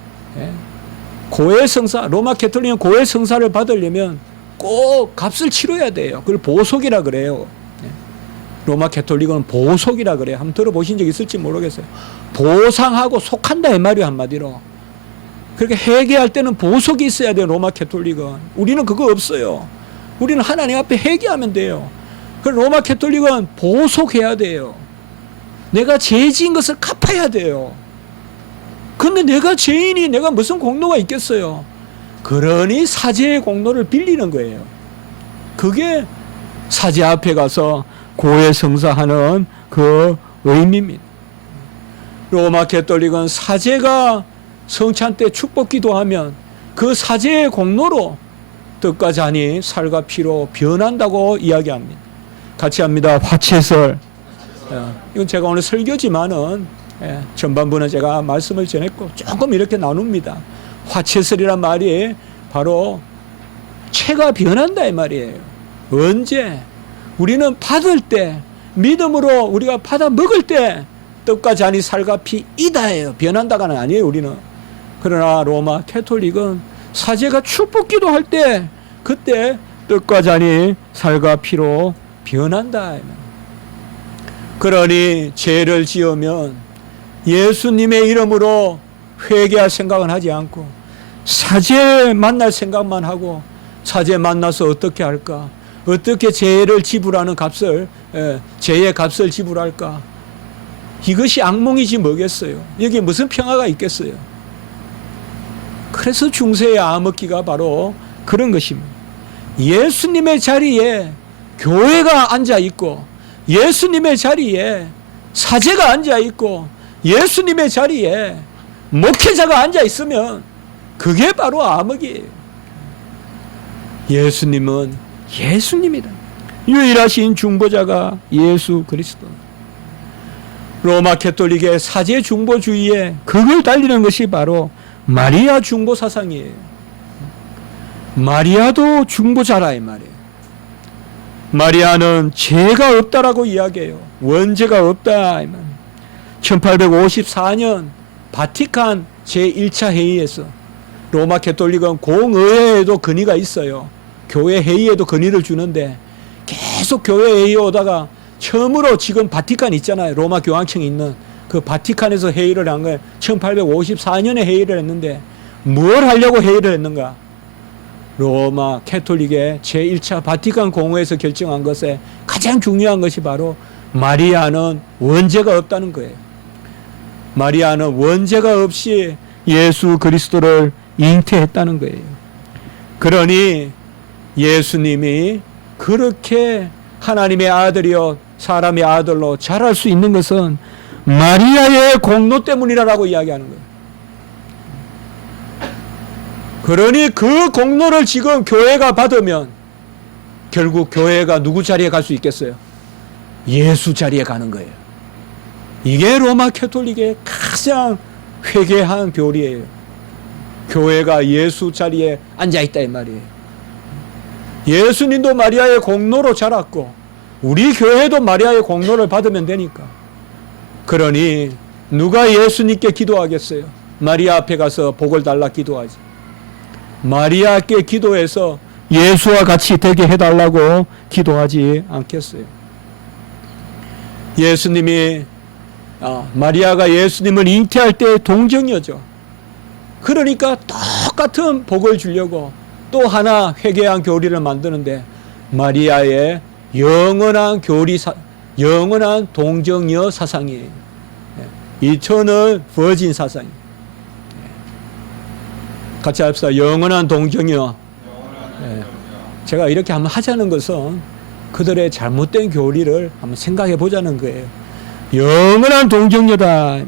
고해성사, 로마 캐톨릭은 고해성사를 받으려면 꼭 값을 치러야 돼요. 그걸 보속이라 그래요. 로마 캐톨릭은 보속이라 그래요. 한번 들어보신 적 있을지 모르겠어요. 보상하고 속한다 이 말이에요, 한마디로. 그렇게 회개할 때는 보속이 있어야 돼요, 로마 캐톨릭은. 우리는 그거 없어요. 우리는 하나님 앞에 회개하면 돼요. 그럼 로마 캐톨릭은 보속해야 돼요. 내가 죄 지은 것을 갚아야 돼요. 근데 내가 죄인이 내가 무슨 공로가 있겠어요? 그러니 사제의 공로를 빌리는 거예요. 그게 사제 앞에 가서 고해성사하는 그 의미입니다. 로마 캐톨릭은 사제가 성찬 때 축복 기도하면 그 사제의 공로로 뜻과 잔이 살과 피로 변한다고 이야기합니다. 같이 합니다. 화채설. 이건 제가 오늘 설교지만은 전반부는 제가 말씀을 전했고 조금 이렇게 나눕니다. 화채설이란 말이 바로 채가 변한다 이 말이에요. 언제? 우리는 받을 때, 믿음으로 우리가 받아 먹을 때 떡과 잔이 살과 피 이다예요. 변한다가는 아니에요, 우리는. 그러나 로마 캐톨릭은 사제가 축복 기도할 때 그때 떡과 잔이 살과 피로 변한다. 그러니 죄를 지으면 예수님의 이름으로 회개할 생각은 하지 않고 사제 만날 생각만 하고, 사제 만나서 어떻게 할까? 어떻게 죄를 지불하는 값을, 죄의 값을 지불할까? 이것이 악몽이지 뭐겠어요. 여기 무슨 평화가 있겠어요? 그래서 중세의 암흑기가 바로 그런 것입니다. 예수님의 자리에 교회가 앉아 있고, 예수님의 자리에 사제가 앉아 있고, 예수님의 자리에 목회자가 앉아 있으면 그게 바로 암흑이에요. 예수님은 예수님이다. 유일하신 중보자가 예수 그리스도. 로마 캐톨릭의 사제 중보주의에 그걸 달리는 것이 바로 마리아 중보 사상이에요. 마리아도 중보자라 이 말이에요. 마리아는 죄가 없다라고 이야기해요. 원죄가 없다 이 말이에요. 1854년 바티칸 제1차 회의에서 로마 캐톨릭은 공의회에도 건의가 있어요. 교회 회의에도 건의를 주는데 계속 교회 회의에 오다가 처음으로 지금 바티칸 있잖아요. 로마 교황청이 있는 그 바티칸에서 회의를 한 거예요. 1854년에 회의를 했는데 뭘 하려고 회의를 했는가? 로마 캐톨릭의 제1차 바티칸 공회에서 결정한 것에 가장 중요한 것이 바로 마리아는 원죄가 없다는 거예요. 마리아는 원죄가 없이 예수 그리스도를 잉태했다는 거예요. 그러니 예수님이 그렇게 하나님의 아들이요 사람의 아들로 자랄 수 있는 것은 마리아의 공로 때문이라고 이야기하는 거예요. 그러니 그 공로를 지금 교회가 받으면 결국 교회가 누구 자리에 갈 수 있겠어요? 예수 자리에 가는 거예요. 이게 로마 캐톨릭의 가장 회개한 교리예요. 교회가 예수 자리에 앉아있다 이 말이에요. 예수님도 마리아의 공로로 자랐고 우리 교회도 마리아의 공로를 받으면 되니까. 그러니 누가 예수님께 기도하겠어요? 마리아 앞에 가서 복을 달라 기도하지. 마리아께 기도해서 예수와 같이 되게 해달라고 기도하지 않겠어요? 예수님이 마리아가 예수님을 잉태할 때 동정이었죠. 그러니까 똑같은 복을 주려고 또 하나 회개한 교리를 만드는데 마리아의 영원한 영원한 동정녀 사상이에요. 이천은 버진 사상이에요. 같이 합시다. 영원한 동정녀. 제가 이렇게 한번 하자는 것은 그들의 잘못된 교리를 한번 생각해 보자는 거예요. 영원한 동정녀다.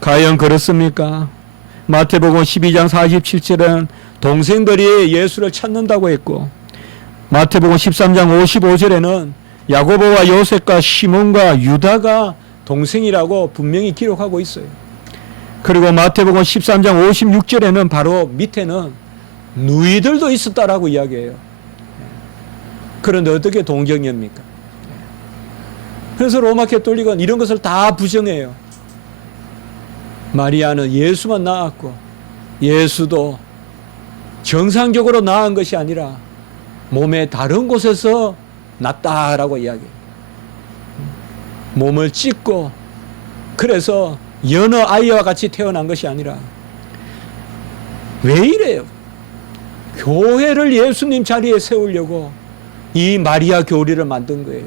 과연 그렇습니까? 마태복음 12장 47절은 동생들이 예수를 찾는다고 했고, 마태복음 13장 55절에는 야고보와 요셉과 시몬과 유다가 동생이라고 분명히 기록하고 있어요. 그리고 마태복음 13장 56절에는 바로 밑에는 누이들도 있었다라고 이야기해요. 그런데 어떻게 동정녀입니까? 그래서 로마 캐톨릭은 이런 것을 다 부정해요. 마리아는 예수만 낳았고 예수도 정상적으로 낳은 것이 아니라 몸의 다른 곳에서 낳았다라고 이야기해요. 몸을 찢고 그래서 여느 아이와 같이 태어난 것이 아니라. 왜 이래요? 교회를 예수님 자리에 세우려고 이 마리아 교리를 만든 거예요.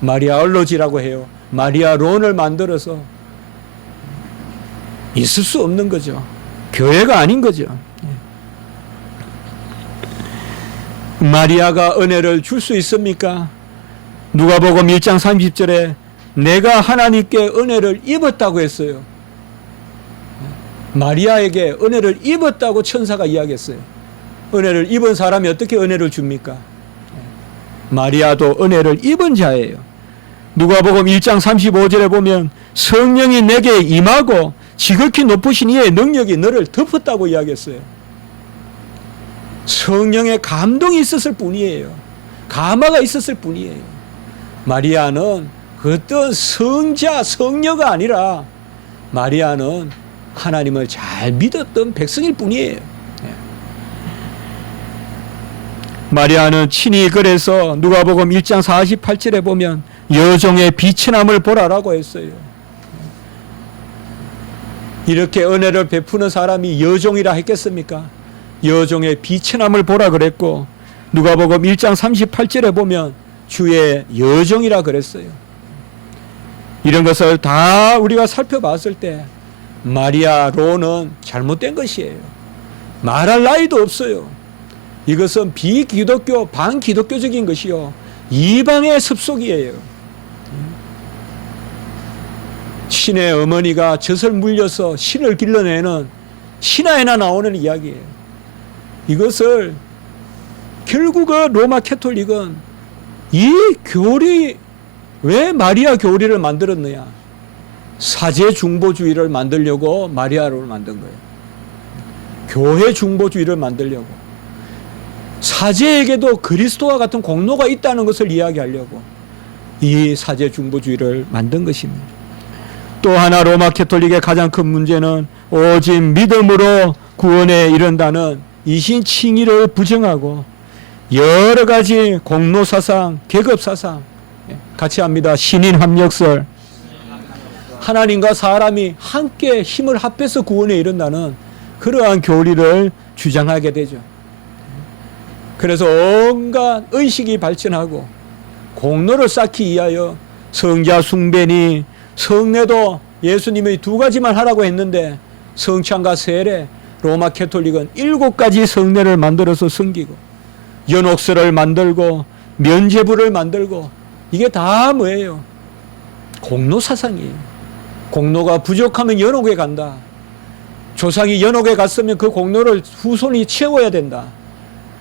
마리아 얼로지라고 해요. 마리아 론을 만들어서 있을 수 없는 거죠. 교회가 아닌 거죠. 마리아가 은혜를 줄 수 있습니까? 누가복음 1장 30절에 내가 하나님께 은혜를 입었다고 했어요. 마리아에게 은혜를 입었다고 천사가 이야기했어요. 은혜를 입은 사람이 어떻게 은혜를 줍니까? 마리아도 은혜를 입은 자예요. 누가복음 1장 35절에 보면 성령이 내게 임하고 지극히 높으신 이의 능력이 너를 덮었다고 이야기했어요. 성령의 감동이 있었을 뿐이에요. 감화가 있었을 뿐이에요. 마리아는 어떤 성자, 성녀가 아니라 마리아는 하나님을 잘 믿었던 백성일 뿐이에요. 마리아는 친히 그래서 누가복음 1장 48절에 보면 여종의 비천함을 보라라고 했어요. 이렇게 은혜를 베푸는 사람이 여종이라 했겠습니까? 여종의 비천함을 보라 그랬고 누가복음 1장 38절에 보면 주의 여종이라 그랬어요. 이런 것을 다 우리가 살펴봤을 때 마리아 론은 잘못된 것이에요. 말할 나위도 없어요. 이것은 비기독교, 반기독교적인 것이요, 이방의 습속이에요. 신의 어머니가 젖을 물려서 신을 길러내는 신화에나 나오는 이야기예요. 이것을 결국은 로마 캐톨릭은 이 교리, 왜 마리아 교리를 만들었느냐? 사제 중보주의를 만들려고 마리아를 만든 거예요. 교회 중보주의를 만들려고. 사제에게도 그리스도와 같은 공로가 있다는 것을 이야기하려고 이 사제 중보주의를 만든 것입니다. 또 하나 로마 캐톨릭의 가장 큰 문제는 오직 믿음으로 구원에 이른다는 이신칭의를 부정하고 여러 가지 공로사상, 계급사상, 같이 합니다. 신인합력설, 하나님과 사람이 함께 힘을 합해서 구원에 이른다는 그러한 교리를 주장하게 되죠. 그래서 온갖 의식이 발전하고 공로를 쌓기 위하여 성자 숭배니, 성례도 예수님이 2가지만 하라고 했는데 성찬과 세례, 로마 캐톨릭은 7가지 성례를 만들어서 섬기고 연옥설을 만들고 면죄부를 만들고, 이게 다 뭐예요? 공로 사상이에요. 공로가 부족하면 연옥에 간다. 조상이 연옥에 갔으면 그 공로를 후손이 채워야 된다.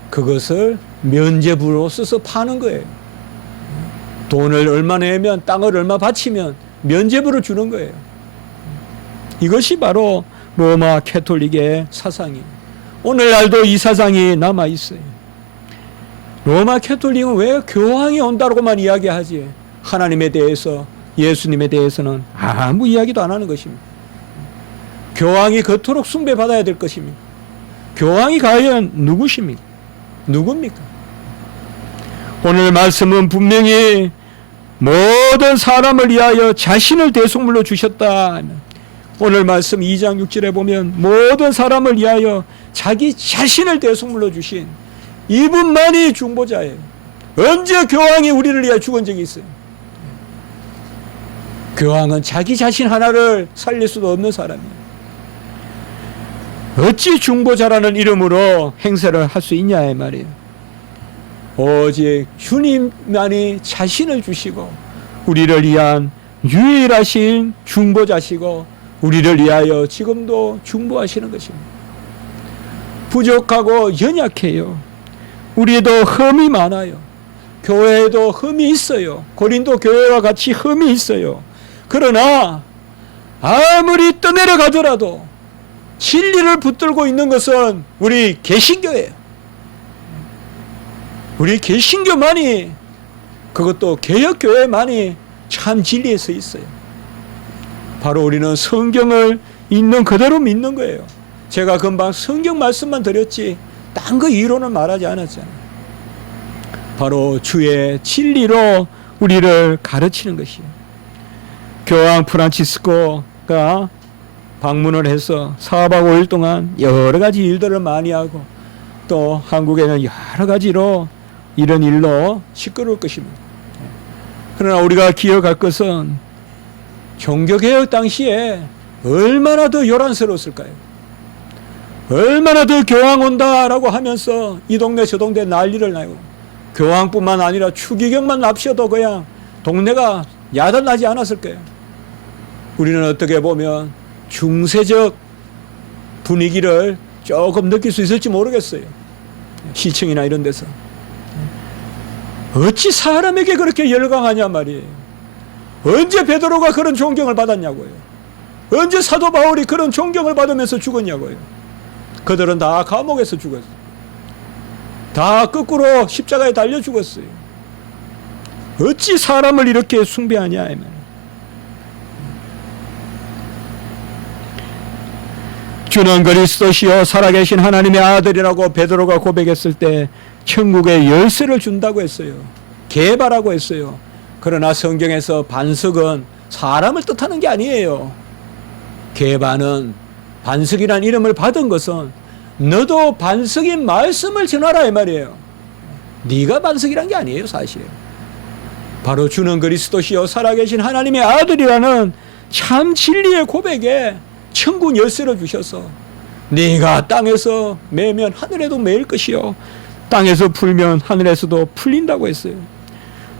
그것을 면죄부로 써서 파는 거예요. 돈을 얼마 내면, 땅을 얼마 바치면 면죄부를 주는 거예요. 이것이 바로 로마 캐톨릭의 사상이에요. 오늘날도 이 사상이 남아 있어요. 로마 캐톨릭은 왜 교황이 온다고만 이야기하지 하나님에 대해서, 예수님에 대해서는 아무 이야기도 안 하는 것입니다. 교황이 그토록 숭배받아야 될 것입니다. 교황이 과연 누구십니까? 누굽니까? 오늘 말씀은 분명히 모든 사람을 위하여 자신을 대속물로 주셨다. 오늘 말씀 2장 6절에 보면 모든 사람을 위하여 자기 자신을 대속물로 주신 이분만이 중보자예요. 언제 교황이 우리를 위하여 죽은 적이 있어요? 교황은 자기 자신 하나를 살릴 수도 없는 사람이에요. 어찌 중보자라는 이름으로 행세를 할 수 있냐 이 말이에요. 오직 주님만이 자신을 주시고 우리를 위한 유일하신 중보자시고 우리를 위하여 지금도 중보하시는 것입니다. 부족하고 연약해요. 우리도 흠이 많아요. 교회에도 흠이 있어요. 고린도 교회와 같이 흠이 있어요. 그러나 아무리 떠내려가더라도 진리를 붙들고 있는 것은 우리 개신교예요. 우리 개신교만이, 그것도 개혁교회만이 참 진리에 서 있어요. 바로 우리는 성경을 있는 그대로 믿는 거예요. 제가 금방 성경 말씀만 드렸지 딴 거 이론은 말하지 않았잖아요. 바로 주의 진리로 우리를 가르치는 것이에요. 교황 프란치스코가 방문을 해서 4박 5일 동안 여러 가지 일들을 많이 하고 또 한국에는 여러 가지로 이런 일로 시끄러울 것입니다. 그러나 우리가 기억할 것은 종교개혁 당시에 얼마나 더 요란스러웠을까요? 얼마나 더 교황 온다라고 하면서 이 동네 저 동네 난리를 나고, 교황뿐만 아니라 추기경만 납셔도 그냥 동네가 야단나지 않았을 거예요. 우리는 어떻게 보면 중세적 분위기를 조금 느낄 수 있을지 모르겠어요. 시청이나 이런 데서. 어찌 사람에게 그렇게 열광하냐 말이에요. 언제 베드로가 그런 존경을 받았냐고요. 언제 사도 바울이 그런 존경을 받으면서 죽었냐고요. 그들은 다 감옥에서 죽었어요. 다 거꾸로 십자가에 달려 죽었어요. 어찌 사람을 이렇게 숭배하냐 이 말이에요. 주는 그리스도시요 살아계신 하나님의 아들이라고 베드로가 고백했을 때 천국의 열쇠를 준다고 했어요. 개바라고 했어요. 그러나 성경에서 반석은 사람을 뜻하는 게 아니에요. 개바는, 반석이란 이름을 받은 것은 너도 반석인 말씀을 전하라 이 말이에요. 네가 반석이란 게 아니에요 사실. 바로 주는 그리스도시요 살아계신 하나님의 아들이라는 참 진리의 고백에 천국 열쇠를 주셔서 네가 땅에서 매면 하늘에도 매일 것이요 땅에서 풀면 하늘에서도 풀린다고 했어요.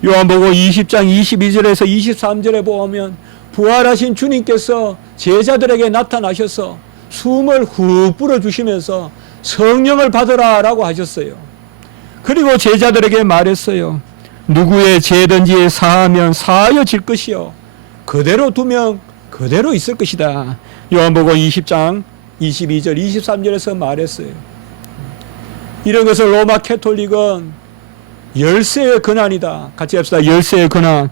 요한복음 20장 22절에서 23절에 보면 부활하신 주님께서 제자들에게 나타나셔서 숨을 훅 불어주시면서 성령을 받으라라고 하셨어요. 그리고 제자들에게 말했어요. 누구의 죄든지 사하면 사하여질 것이요 그대로 두면 그대로 있을 것이다. 요한복음 20장 22절 23절에서 말했어요. 이런 것을 로마 캐톨릭은 열쇠의 권한이다. 같이 합시다. 열쇠의 권한.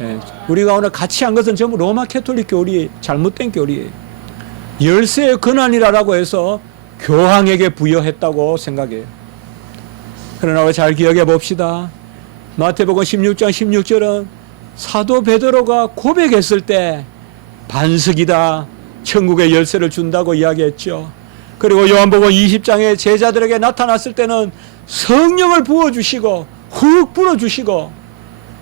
예, 우리가 오늘 같이 한 것은 전부 로마 캐톨릭 교리, 잘못된 교리예요. 열쇠의 권한이라고 해서 교황에게 부여했다고 생각해요. 그러나 잘 기억해 봅시다. 마태복음 16장 16절은 사도 베드로가 고백했을 때 반석이다, 천국의 열쇠를 준다고 이야기했죠. 그리고 요한복음 20장에 제자들에게 나타났을 때는 성령을 부어주시고 훅 불어주시고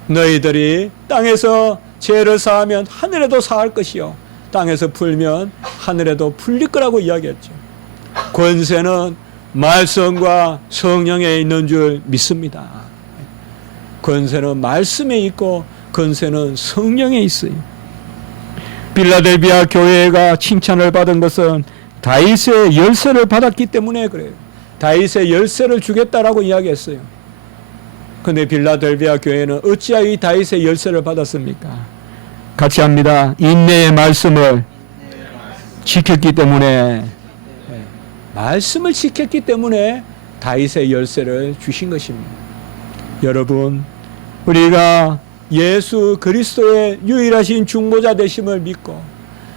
너희들이 땅에서 죄를 사하면 하늘에도 사할 것이요 땅에서 풀면 하늘에도 풀릴 거라고 이야기했죠. 권세는 말씀과 성령에 있는 줄 믿습니다. 권세는 말씀에 있고 권세는 성령에 있어요. 빌라델비아 교회가 칭찬을 받은 것은 다윗의 열쇠를 받았기 때문에 그래요. 다윗의 열쇠를 주겠다라고 이야기했어요. 그런데 빌라델비아 교회는 어찌하여 이 다윗의 열쇠를 받았습니까? 같이 합니다. 인내의 말씀을 지켰기 때문에, 말씀을 지켰기 때문에 다윗의 열쇠를 주신 것입니다. 여러분, 우리가 예수 그리스도의 유일하신 중보자 되심을 믿고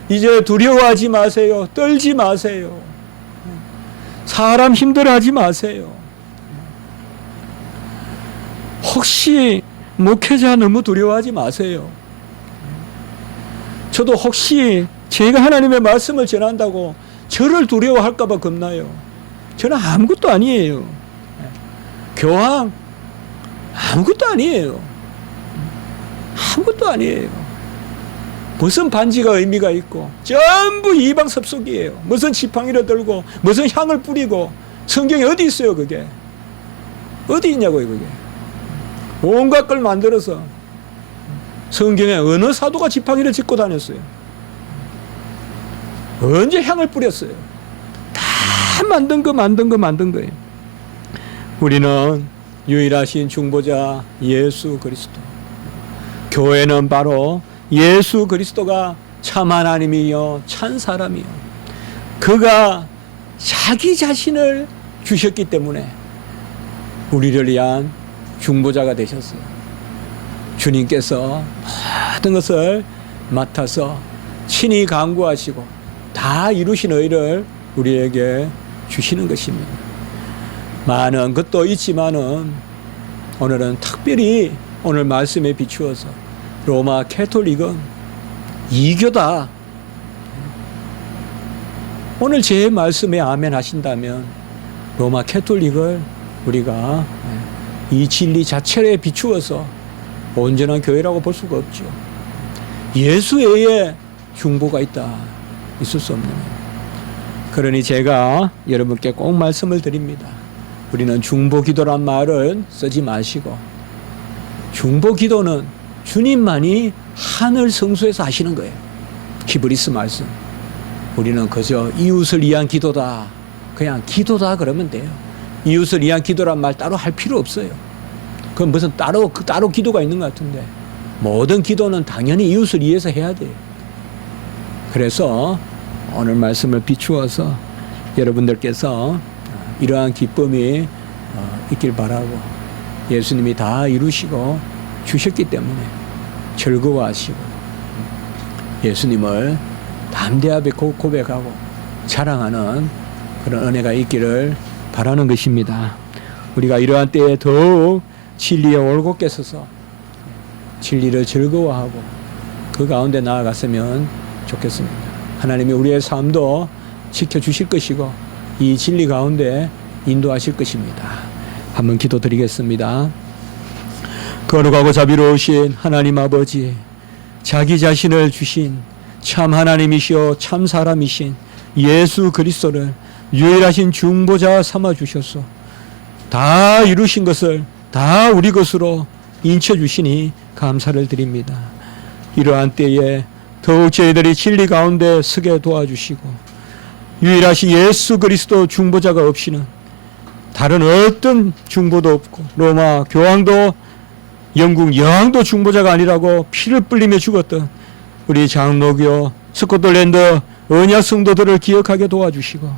이제 두려워하지 마세요. 떨지 마세요. 사람 힘들어하지 마세요. 혹시 목회자 너무 두려워하지 마세요. 저도 혹시 제가 하나님의 말씀을 전한다고 저를 두려워할까 봐 겁나요. 저는 아무것도 아니에요. 교황 아무것도 아니에요. 아무것도 아니에요. 무슨 반지가 의미가 있고 전부 이방 섭속이에요. 무슨 지팡이를 들고 무슨 향을 뿌리고 성경에 어디 있어요 그게? 어디 있냐고요 그게? 온갖 걸 만들어서 성경에 어느 사도가 지팡이를 짚고 다녔어요? 언제 향을 뿌렸어요? 다 만든 거예요. 우리는 유일하신 중보자 예수 그리스도. 교회는 바로 예수 그리스도가 참 하나님이요 참 사람이요. 그가 자기 자신을 주셨기 때문에 우리를 위한 중보자가 되셨어요. 주님께서 모든 것을 맡아서 친히 강구하시고 다 이루신 의를 우리에게 주시는 것입니다. 많은 것도 있지만은 오늘은 특별히 오늘 말씀에 비추어서 로마 캐톨릭은 이교다. 오늘 제 말씀에 아멘 하신다면 로마 캐톨릭을 우리가 이 진리 자체에 비추어서 온전한 교회라고 볼 수가 없죠. 예수 외에 중보가 있다. 있을 수 없는. 그러니 제가 여러분께 꼭 말씀을 드립니다. 우리는 중보기도란 말을 쓰지 마시고 중보기도는 주님만이 하늘 성소에서 하시는 거예요. 히브리스 말씀. 우리는 그저 이웃을 위한 기도다. 그냥 기도다 그러면 돼요. 이웃을 위한 기도란 말 따로 할 필요 없어요. 그건 무슨 따로 기도가 있는 것 같은데 모든 기도는 당연히 이웃을 위해서 해야 돼요. 그래서 오늘 말씀을 비추어서 여러분들께서 이러한 기쁨이 있길 바라고 예수님이 다 이루시고 주셨기 때문에 즐거워하시고 예수님을 담대하게 고백하고 자랑하는 그런 은혜가 있기를 바라는 것입니다. 우리가 이러한 때에 더욱 진리에 올곧게 서서 진리를 즐거워하고 그 가운데 나아갔으면 좋겠습니다. 하나님이 우리의 삶도 지켜주실 것이고 이 진리 가운데 인도하실 것입니다. 한번 기도드리겠습니다. 거룩하고 자비로우신 하나님 아버지, 자기 자신을 주신 참 하나님이시오 참 사람이신 예수 그리스도를 유일하신 중보자 삼아 주셔서 다 이루신 것을 다 우리 것으로 인쳐 주시니 감사를 드립니다. 이러한 때에 더욱 저희들이 진리 가운데 서게 도와주시고 유일하신 예수 그리스도 중보자가 없이는 다른 어떤 중보도 없고 로마 교황도 영국 여왕도 중보자가 아니라고 피를 불리며 죽었던 우리 장로교 스코틀랜드 언약 성도들을 기억하게 도와주시고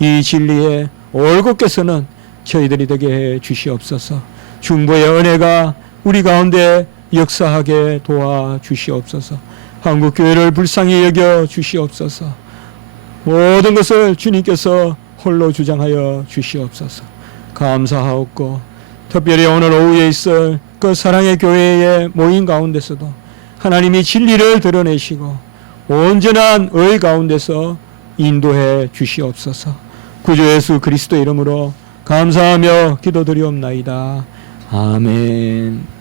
이 진리에 올곧게 서는 저희들이 되게 해 주시옵소서. 중보의 은혜가 우리 가운데 역사하게 도와주시옵소서. 한국교회를 불쌍히 여겨 주시옵소서. 모든 것을 주님께서 홀로 주장하여 주시옵소서. 감사하옵고 특별히 오늘 오후에 있을 그 사랑의 교회의 모임 가운데서도 하나님이 진리를 드러내시고 온전한 의 가운데서 인도해 주시옵소서. 구주 예수 그리스도 이름으로 감사하며 기도드리옵나이다. 아멘.